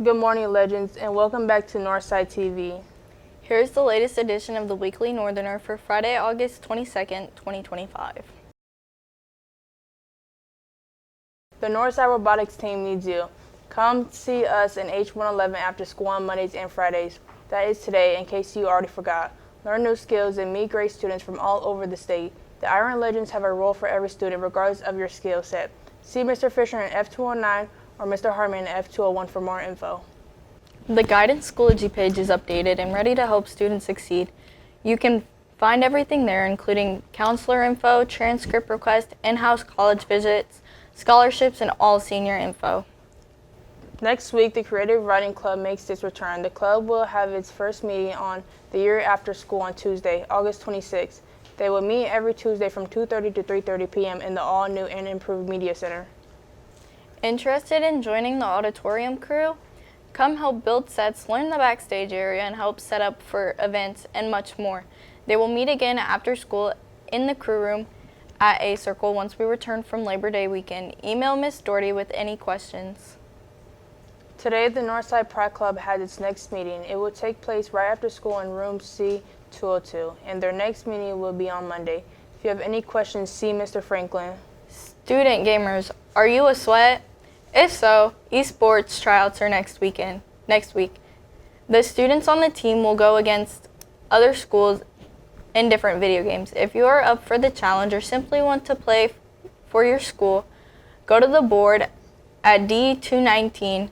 Good morning, legends, and welcome back to Northside TV. Here's the latest edition of the Weekly Northerner for Friday, August 22nd, 2025. The Northside Robotics team needs you. Come see us in H111 after school on Mondays and Fridays. That is today, in case you already forgot. Learn new skills and meet great students from all over the state. The Iron Legends have a role for every student, regardless of your skill set. See Mr. Fisher in F209 or Mr. Hartman in F201 for more info. The Guidance Schoology page is updated and ready to help students succeed. You can find everything there, including counselor info, transcript requests, in-house college visits, scholarships, and all senior info. Next week, the Creative Writing Club makes its return. The club will have its first meeting on the year after school on Tuesday, August 26th. They will meet every Tuesday from 2:30 to 3:30 p.m. in the all-new and improved Media Center. Interested in joining the auditorium crew? Come help build sets, learn the backstage area, and help set up for events and much more. They will meet again after school in the crew room at A Circle once we return from Labor Day weekend. Email Miss Doherty with any questions. Today, the Northside Pride Club has its next meeting. It will take place right after school in room C202, and their next meeting will be on Monday. If you have any questions, see Mr. Franklin. Student gamers, are you a sweat? If so, esports tryouts are next week. The students on the team will go against other schools in different video games. If you are up for the challenge or simply want to play for your school, go to the board at D219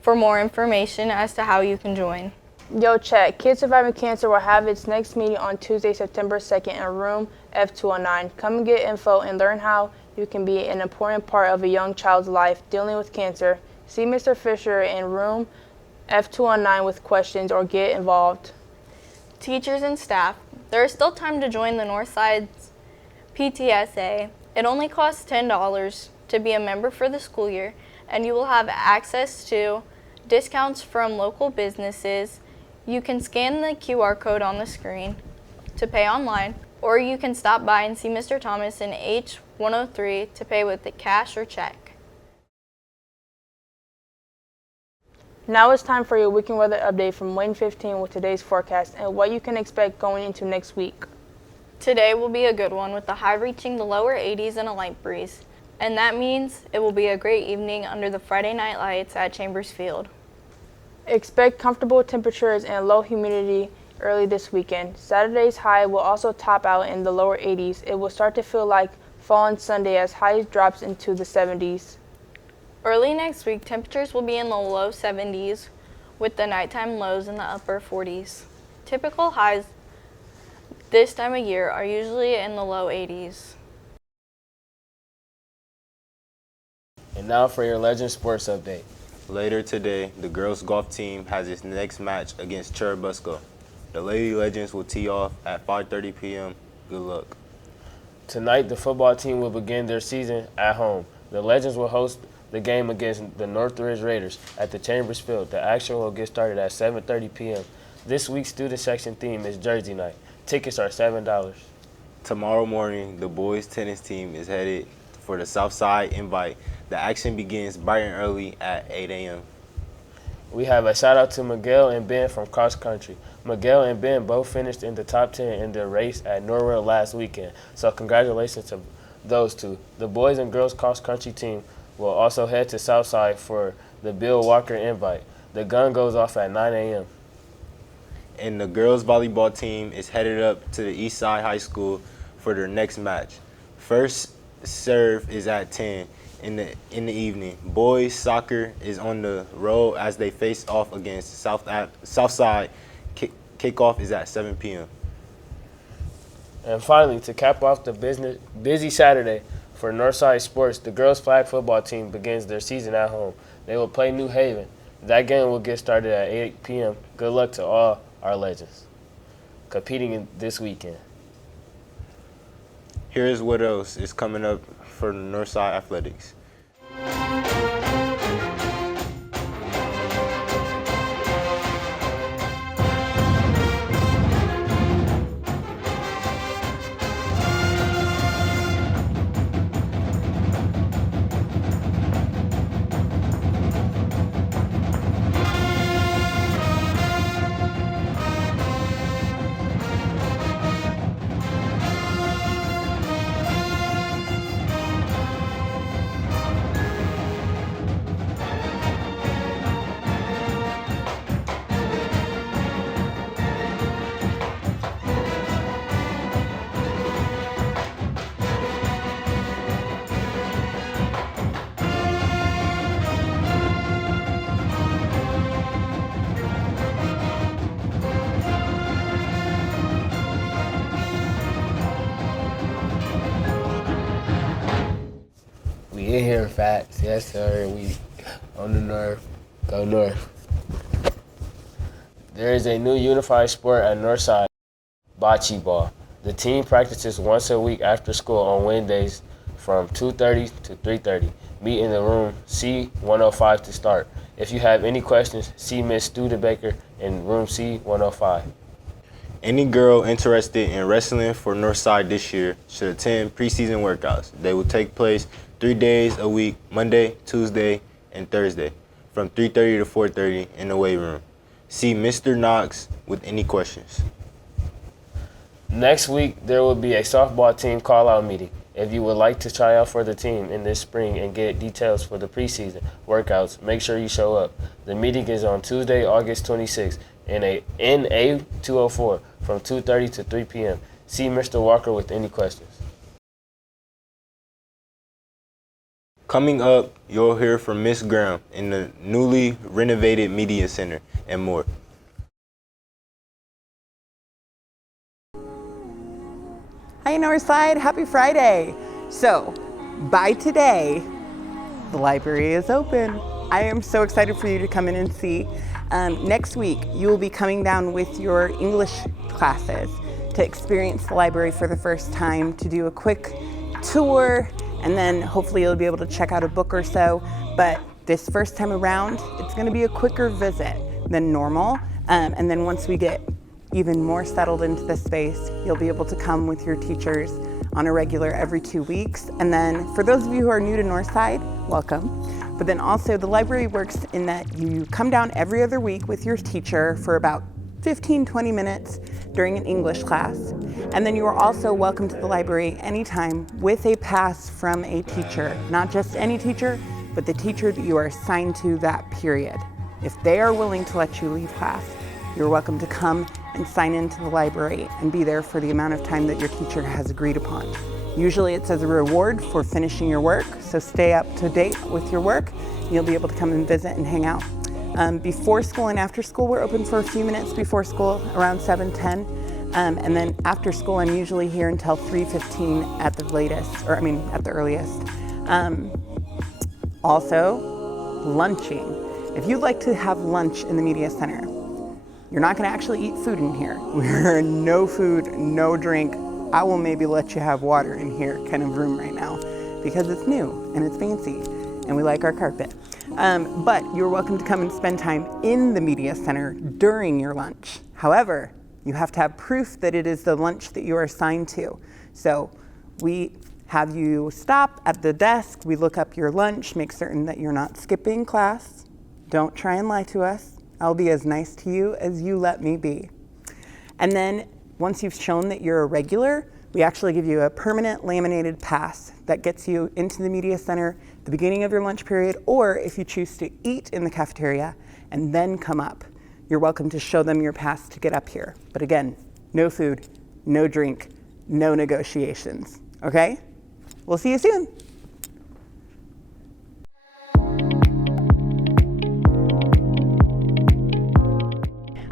for more information as to how you can join. Yo, check. Kids Surviving Cancer will have its next meeting on Tuesday, September 2nd in room F209. Come and get info and learn how you can be an important part of a young child's life dealing with cancer. See Mr. Fisher in room F209 with questions or get involved. Teachers and staff, there is still time to join the Northside's PTSA. It only costs $10 to be a member for the school year, and you will have access to discounts from local businesses. You can scan the QR code on the screen to pay online, or you can stop by and see Mr. Thomas in H103 to pay with the cash or check. Now it's time for your weekend weather update from Wayne 15 with today's forecast and what you can expect going into next week. Today will be a good one with the high reaching the lower 80s and a light breeze. And that means it will be a great evening under the Friday night lights at Chambers Field. Expect comfortable temperatures and low humidity early this weekend. Saturday's high will also top out in the lower 80s. It will start to feel like fall on Sunday as highs drops into the 70s. Early next week, temperatures will be in the low 70s with the nighttime lows in the upper 40s. Typical highs this time of year are usually in the low 80s. And now for your Legend Sports update. Later today, the girls golf team has its next match against Churubusco. The Lady Legends will tee off at 5:30 p.m. Good luck. Tonight, the football team will begin their season at home. The Legends will host the game against the Northridge Raiders at the Chambers Field. The action will get started at 7:30 p.m. This week's student section theme is Jersey Night. Tickets are $7. Tomorrow morning, the boys tennis team is headed for the Southside Invite. The action begins bright and early at 8 a.m. We have a shout out to Miguel and Ben from cross country. Miguel and Ben both finished in the top 10 in the race at Norwell last weekend, so congratulations to those two. The boys and girls cross country team will also head to Southside for the Bill Walker Invite. The gun goes off at 9 a.m. And the girls volleyball team is headed up to the Eastside High School for their next match. First serve is at 10 in the evening. Boys soccer is on the road as they face off against Southside. Kickoff is at 7 p.m. And finally, to cap off the busy Saturday for Northside Sports, the girls flag football team begins their season at home. They will play New Haven. That game will get started at 8 p.m. Good luck to all our legends competing this weekend. Here's what else is coming up for Northside Athletics. Fats. Yes, sir. We on the North. Go North. There is a new unified sport at Northside, bocce ball. The team practices once a week after school on Wednesdays from 2:30 to 3:30. Meet in the room C105 to start. If you have any questions, see Miss Studebaker in room C105. Any girl interested in wrestling for Northside this year should attend preseason workouts. They will take place 3 days a week, Monday, Tuesday, and Thursday, from 3:30 to 4:30 in the weight room. See Mr. Knox with any questions. Next week, there will be a softball team call-out meeting. If you would like to try out for the team in this spring and get details for the preseason workouts, make sure you show up. The meeting is on Tuesday, August 26th in A204 from 2:30 to 3 p.m. See Mr. Walker with any questions. Coming up, you'll hear from Miss Graham in the newly renovated Media Center and more. Hi Northside, happy Friday. So, by today, the library is open. I am so excited for you to come in and see. Next week, you will be coming down with your English classes to experience the library for the first time, to do a quick tour, and then hopefully you'll be able to check out a book or so. But this first time around, it's gonna be a quicker visit than normal. And then once we get even more settled into the space, you'll be able to come with your teachers on a regular every 2 weeks. And then for those of you who are new to Northside, welcome. But then also the library works in that you come down every other week with your teacher for about 15-20 minutes during an English class. And then you are also welcome to the library anytime with a pass from a teacher, not just any teacher, but the teacher that you are assigned to that period. If they are willing to let you leave class, you're welcome to come and sign into the library and be there for the amount of time that your teacher has agreed upon. Usually it's as a reward for finishing your work, so stay up to date with your work. You'll be able to come and visit and hang out. Before school and after school, we're open for a few minutes before school, around 7:10. And then after school, I'm usually here until 3:15 at the latest, at the earliest. Also, lunching. If you'd like to have lunch in the Media Center, you're not gonna actually eat food in here. We're no food, no drink. I will maybe let you have water in here kind of room right now because it's new and it's fancy and we like our carpet. But you're welcome to come and spend time in the Media Center during your lunch. However, you have to have proof that it is the lunch that you are assigned to. So we have you stop at the desk, we look up your lunch, make certain that you're not skipping class. Don't try and lie to us. I'll be as nice to you as you let me be. And then once you've shown that you're a regular, we actually give you a permanent laminated pass that gets you into the Media Center at the beginning of your lunch period, or if you choose to eat in the cafeteria and then come up, you're welcome to show them your pass to get up here. But again, no food, no drink, no negotiations, okay? We'll see you soon.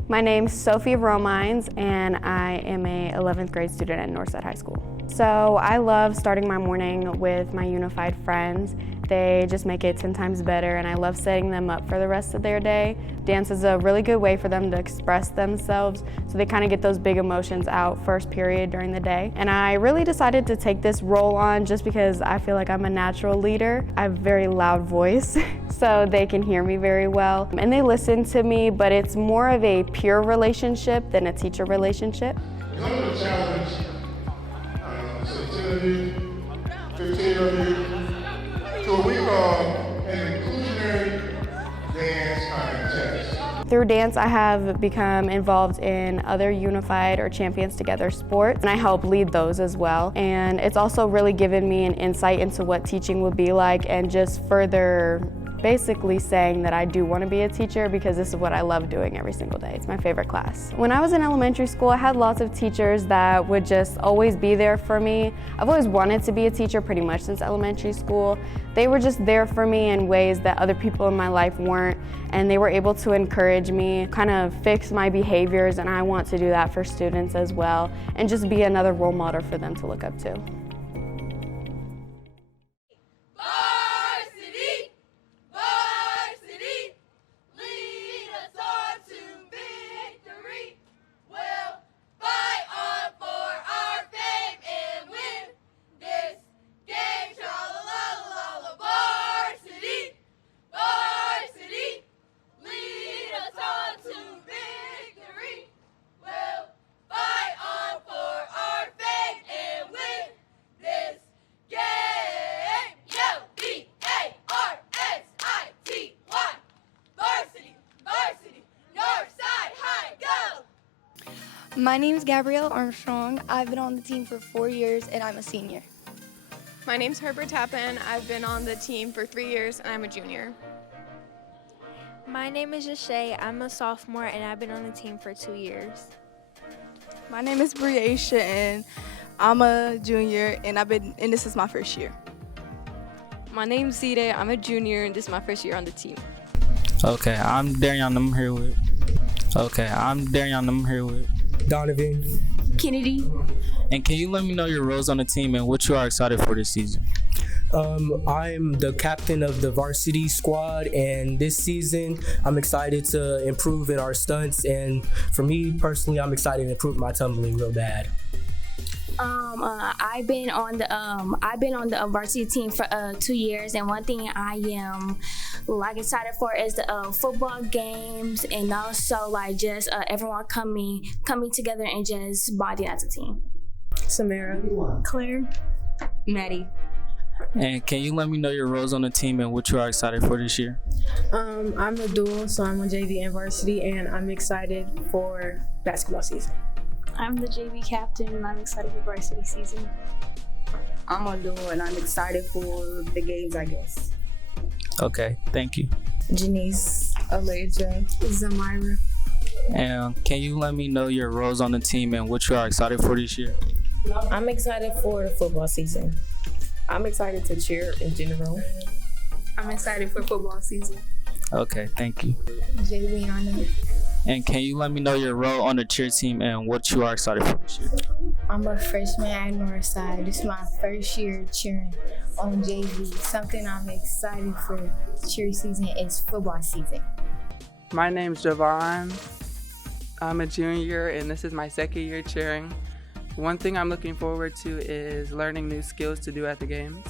My name's Sophie Romines, and I am a 11th grade student at Northside High School. So I love starting my morning with my unified friends. They just make it 10 times better, and I love setting them up for the rest of their day. Dance is a really good way for them to express themselves, so they kind of get those big emotions out first period during the day. And I really decided to take this role on just because I feel like I'm a natural leader. I have a very loud voice, so they can hear me very well. And they listen to me, but it's more of a peer relationship than a teacher relationship. Come to the challenge, say 10 of you, 15 of you, to what we call an inclusionary dance contest. Through dance, I have become involved in other unified or Champions Together sports, and I help lead those as well. And it's also really given me an insight into what teaching would be like, and just further basically saying that I do want to be a teacher because this is what I love doing every single day. It's my favorite class. When I was in elementary school, I had lots of teachers that would just always be there for me. I've always wanted to be a teacher pretty much since elementary school. They were just there for me in ways that other people in my life weren't, and they were able to encourage me, kind of fix my behaviors, and I want to do that for students as well, and just be another role model for them to look up to. My name is Gabrielle Armstrong. I've been on the team for 4 years and I'm a senior. My name's Herbert Tappan. I've been on the team for 3 years and I'm a junior. My name is Jashay. I'm a sophomore and I've been on the team for 2 years. My name is Briaisha and I'm a junior and this is my first year. My name's Zide. I'm a junior and this is my first year on the team. Okay, I'm Darian. I'm here with. Donovan. Kennedy. And can you let me know your roles on the team and what you are excited for this season? I'm the captain of the varsity squad, and this season I'm excited to improve in our stunts. And for me personally, I'm excited to improve my tumbling real bad. I've been on the varsity team for 2 years, and one thing I am excited for is the football games, and also just everyone coming together and just bonding as a team. Samara. Claire. Maddie. And can you let me know your roles on the team and what you are excited for this year? I'm a dual, so I'm on JV and varsity, and I'm excited for basketball season. I'm the JV captain and I'm excited for varsity season. I'm a dual and I'm excited for the games, I guess. Okay, thank you. Janice, Elijah, Zamira. And can you let me know your roles on the team and what you are excited for this year? I'm excited for the football season. I'm excited to cheer in general. I'm excited for football season. Okay, thank you. Jayliana. And can you let me know your role on the cheer team and what you are excited for this year? I'm a freshman at Northside. This is my first year cheering on JV. Something I'm excited for cheer season is football season. My name's Javon. I'm a junior and this is my second year cheering. One thing I'm looking forward to is learning new skills to do at the games.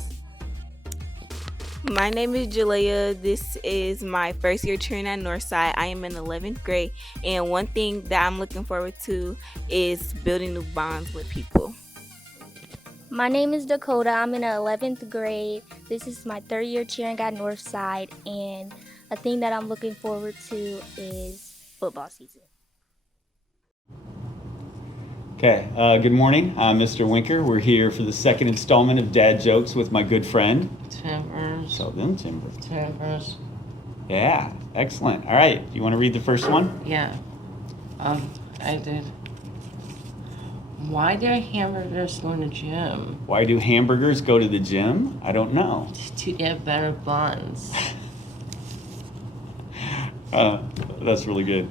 My name is Jalea. This is my first year cheering at Northside. I am in 11th grade, and one thing that I'm looking forward to is building new bonds with people. My name is Dakota. I'm in 11th grade. This is my 3rd year cheering at Northside, and a thing that I'm looking forward to is football season. Okay, good morning. I'm Mr. Winker. We're here for the second installment of Dad Jokes with my good friend. Timbers. So then, Timbers. Timbers. Yeah, excellent. All right, you want to read the first one? Yeah. I did. Why do hamburgers go to the gym? Why do hamburgers go to the gym? I don't know. To get better buns. That's really good.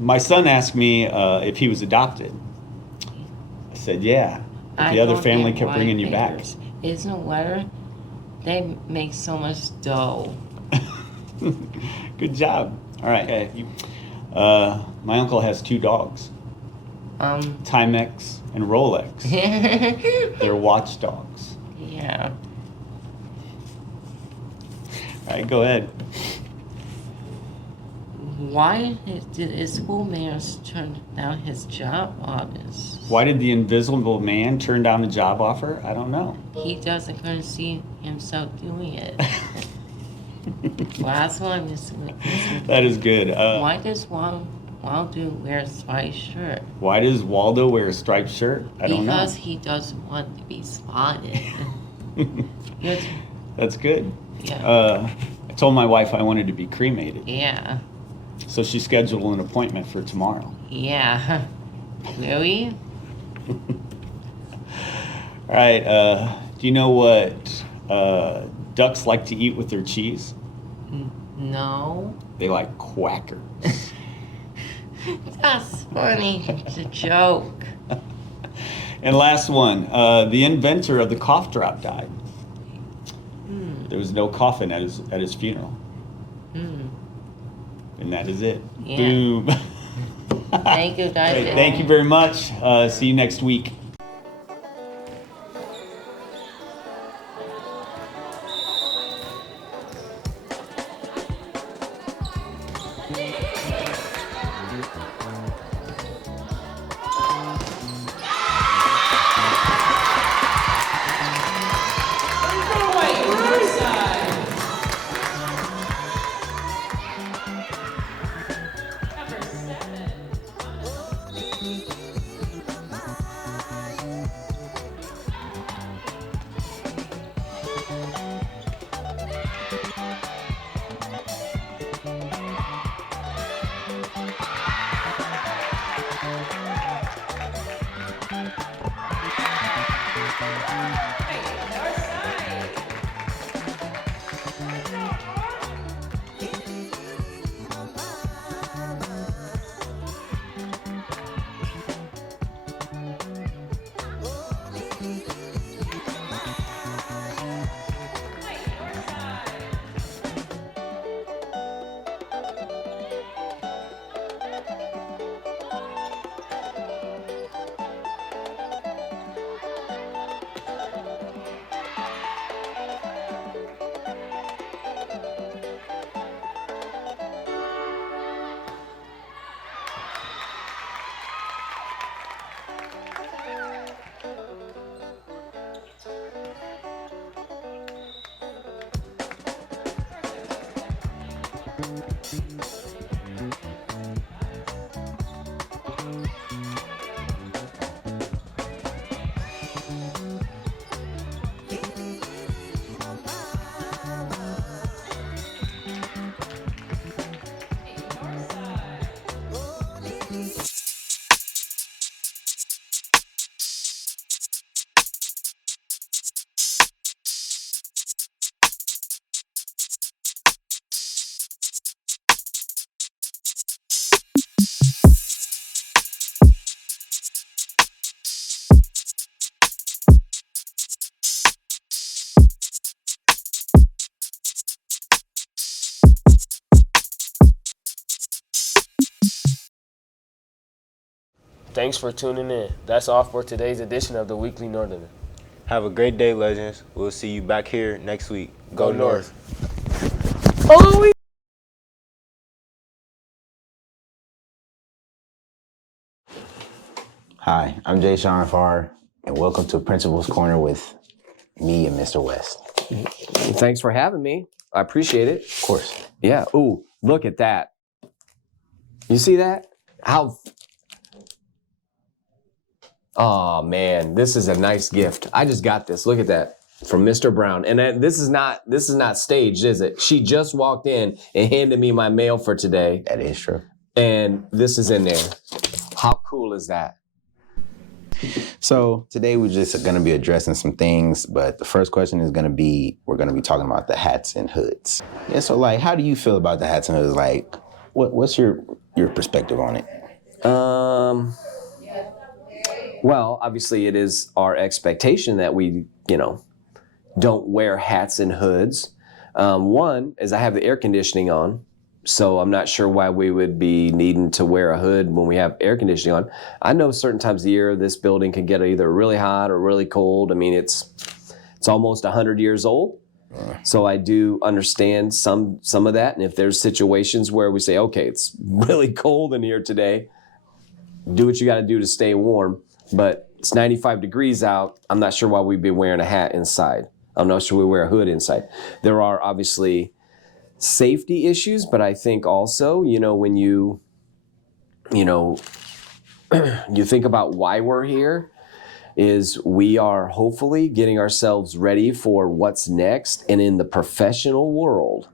My son asked me if he was adopted. I said, yeah. But the other family kept bringing you back. Isn't it wetter? They make so much dough. Good job. All right. Okay. My uncle has 2 dogs. Timex and Rolex. They're watchdogs. Yeah. All right, go ahead. Why did his schoolman turn down his job offers? Why did the invisible man turn down the job offer? I don't know. He doesn't couldn't see himself doing it. Last one is. That is good. Why does Waldo wear a striped shirt? Why does Waldo wear a striped shirt? I don't know. Because he doesn't want to be spotted. Good. That's good. Yeah. I told my wife I wanted to be cremated. Yeah. So she scheduled an appointment for tomorrow. Yeah. Really? All right. Do you know what ducks like to eat with their cheese? No. They like quackers. That's funny. It's a joke. And last one. The inventor of the cough drop died. There was no coffin at his funeral. And that is it. Yeah. Boom. Thank you, guys. Great. Thank you very much. See you next week. Thanks for tuning in. That's all for today's edition of the Weekly Northerner. Have a great day, Legends. We'll see you back here next week. Go North. Oh, Hi, I'm Jay Sean Farr, and welcome to Principal's Corner with me and Mr. West. Thanks for having me. I appreciate it. Of course. Yeah. Ooh, look at that. You see that? How? Oh man, this is a nice gift. I just got this. Look at that from Mr. Brown. And this is not staged, is it? She just walked in and handed me my mail for today. That is true. And this is in there. How cool is that? So today we're just going to be addressing some things, but the first question is going to be, we're going to be talking about the hats and hoods. Yeah, so like, how do you feel about the hats and hoods? Like, what's your perspective on it? Well, obviously it is our expectation that we, don't wear hats and hoods. One is I have the air conditioning on, so I'm not sure why we would be needing to wear a hood when we have air conditioning on. I know certain times of the year this building can get either really hot or really cold. I mean, it's almost 100 years old. So I do understand some of that. And if there's situations where we say, okay, it's really cold in here today, do what you got to do to stay warm. But it's 95 degrees out. I'm not sure why we'd be wearing a hat inside. I'm not sure we wear a hood inside. There are obviously safety issues, but I think also, when you think about why we're here, is we are hopefully getting ourselves ready for what's next and in the professional world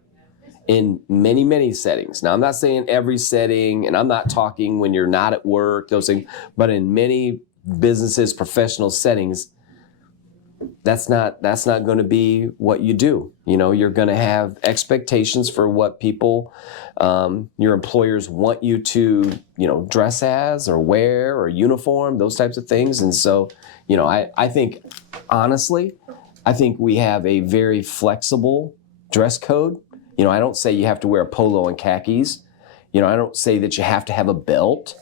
in many, many settings. Now, I'm not saying every setting, and I'm not talking when you're not at work, those things, but in many businesses, professional settings, that's not going to be what you do. You're going to have expectations for what people, your employers want you to, dress as or wear or uniform, those types of things. And so, I think, honestly, we have a very flexible dress code. I don't say you have to wear a polo and khakis. I don't say that you have to have a belt.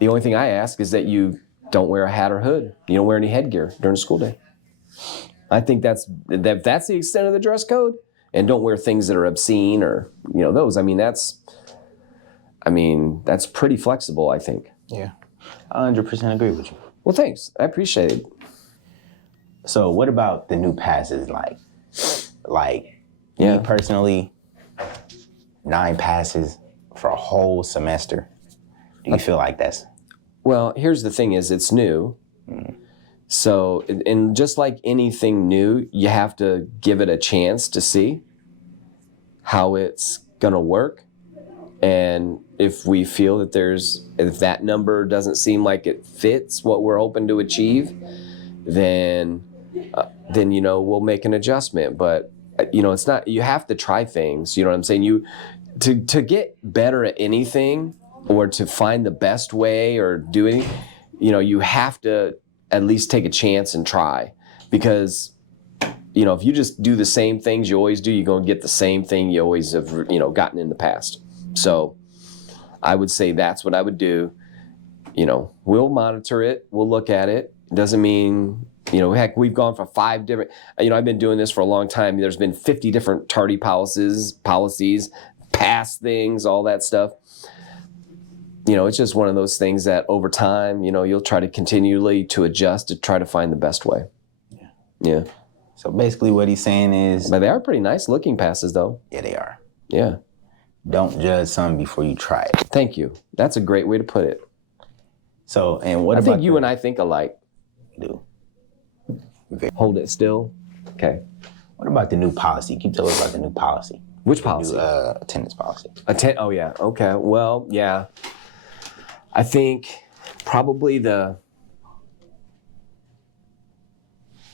The only thing I ask is that you don't wear a hat or hood. You don't wear any headgear during the school day. I think that's the extent of the dress code. And don't wear things that are obscene or, those. That's pretty flexible, I think. Yeah, I 100% agree with you. Well, thanks. I appreciate it. So what about the new passes? Me personally, 9 passes for a whole semester. Do you feel like that's... Well, here's the thing is it's new. So, and just like anything new, you have to give it a chance to see how it's going to work. And if we feel that if that number doesn't seem like it fits what we're hoping to achieve, then we'll make an adjustment. But, it's not, you have to try things. You know what I'm saying? To get better at anything, or to find the best way or do anything, you have to at least take a chance and try. Because, if you just do the same things you always do, you're going to get the same thing you always have, gotten in the past. So I would say that's what I would do. We'll monitor it. We'll look at it. It doesn't mean, heck, we've gone for 5 different, I've been doing this for a long time. There's been 50 different tardy policies, pass things, all that stuff. It's just one of those things that over time, you'll try to continually to adjust to try to find the best way. Yeah. So basically what he's saying is... But they are pretty nice looking passes, though. Yeah, they are. Yeah. Don't judge something before you try it. Thank you. That's a great way to put it. So, and what I about... think you and I think alike. Do. Hold it still. Okay. What about the new policy? Can you tell us about the new policy? Which policy? New, attendance policy. Oh, yeah. Okay. Well, yeah. I think probably the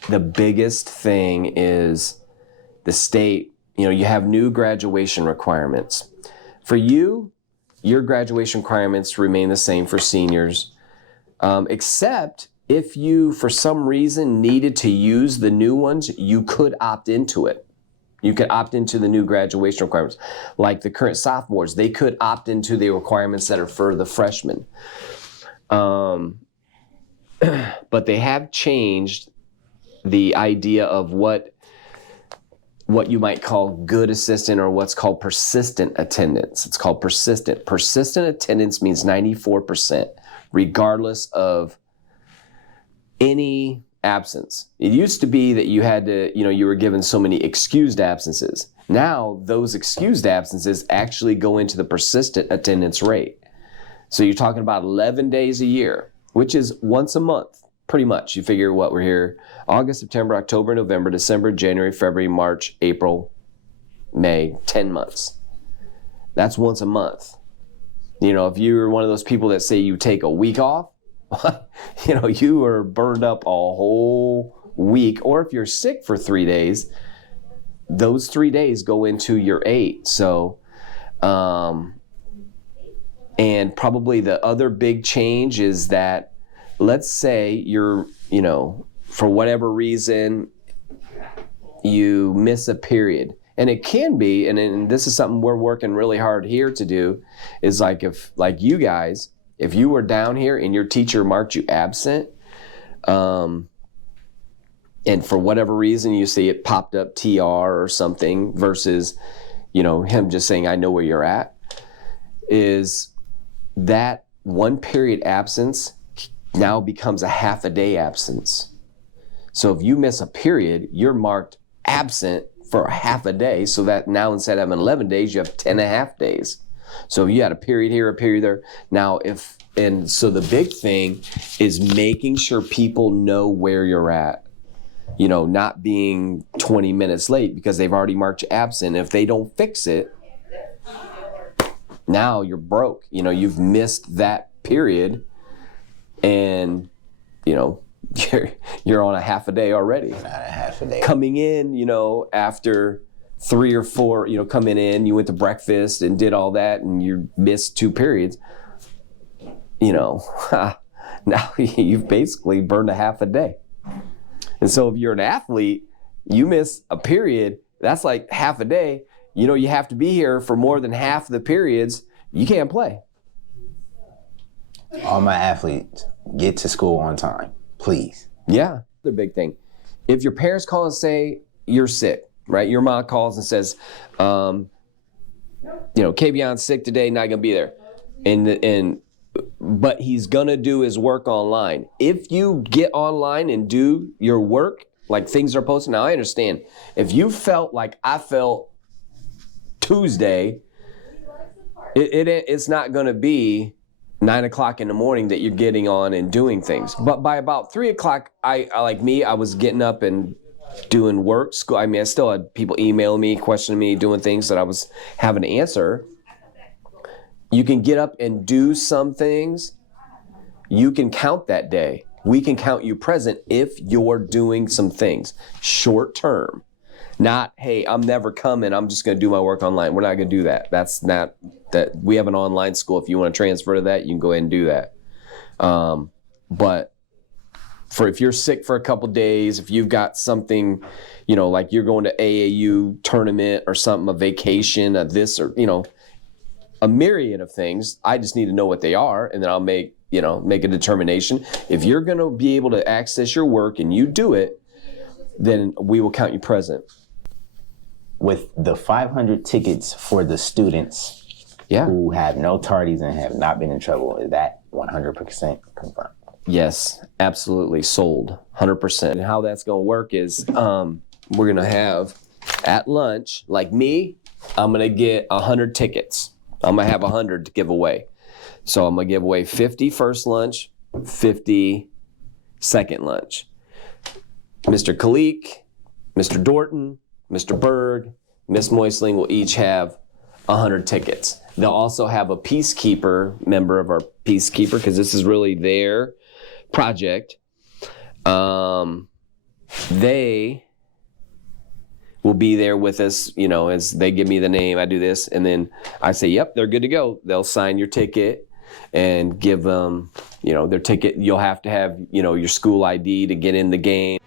biggest thing is the state, you have new graduation requirements. For you, your graduation requirements remain the same for seniors, except if you, for some reason, needed to use the new ones, you could opt into it. You could opt into the new graduation requirements. Like the current sophomores, they could opt into the requirements that are for the freshmen. But they have changed the idea of what you might call good assistant or what's called persistent attendance. It's called persistent. Persistent attendance means 94%, regardless of any absence. It used to be that you had to, you were given so many excused absences. Now, those excused absences actually go into the persistent attendance rate. So you're talking about 11 days a year, which is once a month, pretty much. You figure what we're here, August, September, October, November, December, January, February, March, April, May, 10 months. That's once a month. If you're one of those people that say you take a week off, you are burned up a whole week. Or if you're sick for 3 days, those 3 days go into your 8. So, and probably the other big change is that, let's say you're, for whatever reason, you miss a period. And it can be, and this is something we're working really hard here to do, is like you guys, if you were down here and your teacher marked you absent, and for whatever reason you see it popped up TR or something versus, him just saying, I know where you're at, is that 1 period absence now becomes a half a day absence. So if you miss a period, you're marked absent for a half a day. So that now instead of having 11 days, you have 10 and a half days. So you had a period here, a period there. Now, so the big thing is making sure people know where you're at. Not being 20 minutes late because they've already marked you absent. If they don't fix it, now you're broke. You've missed that period, and you're on a half a day already. Not a half a day. Coming in, after 3 or 4, coming in, you went to breakfast and did all that, and you missed 2 periods. Now you've basically burned a half a day. And so if you're an athlete, you miss a period, that's like half a day. You have to be here for more than half the periods. You can't play. All my athletes, get to school on time, please. Yeah, the big thing. If your parents call and say you're sick, right? Your mom calls and says, Kavion's sick today, not gonna be there. But he's gonna do his work online. If you get online and do your work, like things are posted, now I understand. If you felt like I felt Tuesday, it's not gonna be 9 o'clock in the morning that you're getting on and doing things. But by about 3 o'clock, I was getting up and doing work. School. I still had people emailing me, questioning me, doing things that I was having to answer. You can get up and do some things. You can count that day. We can count you present if you're doing some things short term. Not, hey, I'm never coming, I'm just going to do my work online. We're not going to do that. That's not that. We have an online school. If you want to transfer to that, you can go ahead and do that. But if you're sick for a couple days, if you've got something, like you're going to AAU tournament or something, a vacation, this or, a myriad of things, I just need to know what they are, and then I'll make a determination. If you're going to be able to access your work and you do it, then we will count you present. With the 500 tickets for the students who have no tardies and have not been in trouble, is that 100% confirmed? Yes, absolutely, sold, 100%. And how that's going to work is we're going to have at lunch, like me, I'm going to get 100 tickets. I'm going to have 100 to give away. So I'm going to give away 50 first lunch, 50 second lunch. Mr. Kalik, Mr. Dorton, Mr. Berg, Miss Moisling will each have 100 tickets. They'll also have a peacekeeper, member of our peacekeeper, because this is really their project. They will be there with us, as they give me the name, I do this, and then I say, yep, they're good to go. They'll sign your ticket and give them, their ticket. You'll have to have, your school ID to get in the game.